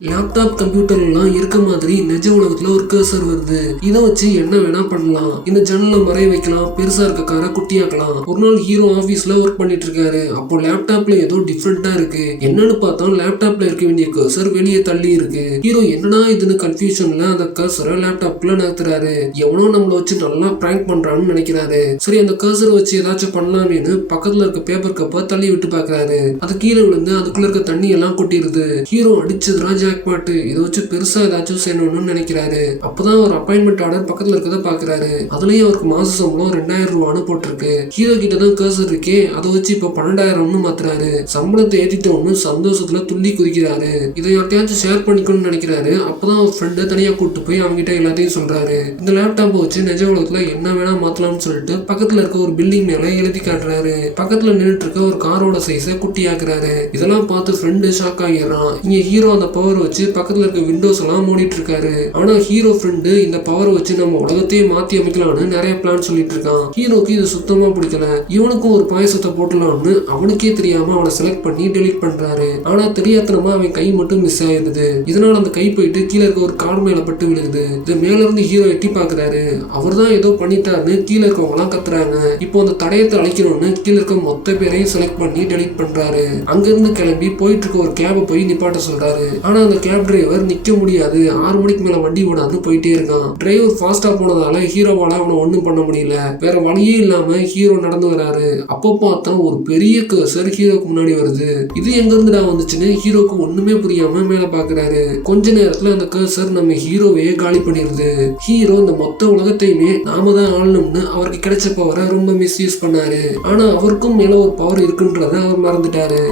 Laptop கம்ப்யூட்டர்லாம் இருக்க மாதிரி நிஜ உலகத்துல ஒரு கர்சர் வருது. இதை வச்சு என்ன வேணா பண்ணலாம். இந்த ஜன்னலை மறைய வைக்கலாம், பெருசா இருக்க காரை குட்டியாக்கலாம். ஒரு நாள் ஹீரோ ஆபீஸ்ல ஒர்க் பண்ணிட்டு இருக்காரு. அப்போ லேப்டாப்ல ஏதோ டிஃப்ரெண்டா இருக்கு. என்னன்னு பார்த்தா லேப்டாப்ல இருக்க வேண்டிய கர்சர் வெளியே தள்ளி இருக்கு. ஹீரோ என்னடா இதுன்னு கன்ஃபியூஷன்ல அந்த கர்சரை லேப்டாப்ல நகர்த்துறாரு. எவனோ நம்மள வச்சு நல்லா பிராங்க் பண்றான்னு நினைக்கிறாரு. சரி, அந்த கர்சரை வச்சு ஏதாச்சும் பண்ணலாமேன்னு பக்கத்துல இருக்க பேப்பர் கப்பை தள்ளி விட்டு பாக்குறாரு. அது கீழே விழுந்து அதுக்குள்ள இருக்க தண்ணி எல்லாம் கொட்டிடுது. Hero அடிச்சதுரா jackpot. இதை வச்சு பெருசா ஏதாச்சும் செய்யணும்னு நினைக்கிறாரு. அப்பதான் ஒரு அப்பாயின்மெண்ட் ஆர்டர் பக்கத்துல இருக்கத பாக்குறாரு. அதுலயும் அவருக்கு மாச சம்பளம் 2000 ரூபான்னு போட்டிருக்கு. ஹீரோ கிட்ட தான் கர்சர் இருக்கே, அதை வச்சு இப்ப 12,000 மாத்துறாரு. சம்பளத்தை ஏத்திட்டோம்னு சந்தோஷத்துல துள்ளி குதிக்கிறாரு. இதை யார்ட்டையாச்சும் ஷேர் பண்ணிக்கணும்னு நினைக்கிறாரு. அப்பதான் ஒரு ஃப்ரெண்டை தனியா கூட்டு போய் அவங்ககிட்ட எல்லாத்தையும் சொல்றாரு. இந்த லேப்டாப்பை வச்சு நிஜ உலகத்துல என்ன வேணா மாத்தலாம்னு சொல்லிட்டு பக்கத்துல இருக்க ஒரு பில்டிங் மேல எழுதி காட்டுறாரு. பக்கத்துல நின்றுட்டு இருக்க ஒரு காரோட சைஸை குட்டியாக்குறாரு. இதெல்லாம் பார்த்து ஃப்ரெண்டு ஷாக் ஆகிடுறான். இங்க ஹீரோ அந்த பவர் வச்சு பக்கத்துல இருக்க விண்டோஸ் எல்லாம் மூடிட்டு இருக்காரு. ஆனா ஹீரோ ஃப்ரெண்டு இந்த பவர் வச்சு நம்ம உலகத்தையே மாத்தி அமைக்கலாம்னு நிறைய பிளான் சொல்லிட்டு இருக்கான். ஹீரோக்கு இது சுத்தமா பிடிக்கல. இவனுக்கும் ஒரு பாயசத்தை போட்டலாம்னு அவனுக்கே தெரியாம அவனை செலக்ட் பண்ணி டெலீட் பண்றாரு. ஆனா தெரியாதனமா அவன் கை மட்டும் மிஸ் ஆயிடுது. இதனால அந்த கை போயிட்டு கீழே இருக்க ஒரு கார் மேல பட்டு விழுகுது. இது மேல இருந்து ஹீரோ எட்டி பாக்குறாரு. அவர் தான் ஏதோ பண்ணிட்டாருன்னு கீழே இருக்கவங்க எல்லாம் கத்துறாங்க. இப்போ அந்த தடயத்தை அழிக்கணும்னு கீழே இருக்க மொத்த பேரையும் செலக்ட் பண்ணி டெலீட் பண்றாரு. அங்க இருந்து கிளம்பி போயிட்டு இருக்க ஒரு கேபை போய் நிப்பாட்ட சொல்றாரு. ஆனா அந்த கேப் டிரைவர் நிக்க முடியாது, 6 மணிக்கு மேல வண்டி விடாது போயிட்டே இருக்கான். டிரைவர் ஃபாஸ்டா போனதால ஹீரோவால அவனை ஒண்ணும் பண்ண முடியல. வேற வழியே இல்லாம ஹீரோ நடந்து வராரு. அப்போ பார்த்தா ஒரு பெரிய கர்சர் ஹீரோக்கு முன்னாடி வருது. இது எங்க இருந்துடா வந்துச்சுன்னு ஹீரோக்கு ஒண்ணுமே புரியாம மேல பாக்குறாரு. கொஞ்ச நேரத்துல அந்த கர்சர் நம்ம ஹீரோவையே காலி பண்ணிருது. ஹீரோ இந்த மொத்த உலகத்தையுமே நாம தான் ஆளணும்னு அவருக்கு கிடைச்ச பவரை ரொம்ப மிஸ்யூஸ் பண்ணாரு. ஆனா அவருக்கும் மேல ஒரு பவர் இருக்குன்றத அவர் மறந்துட்டாரு.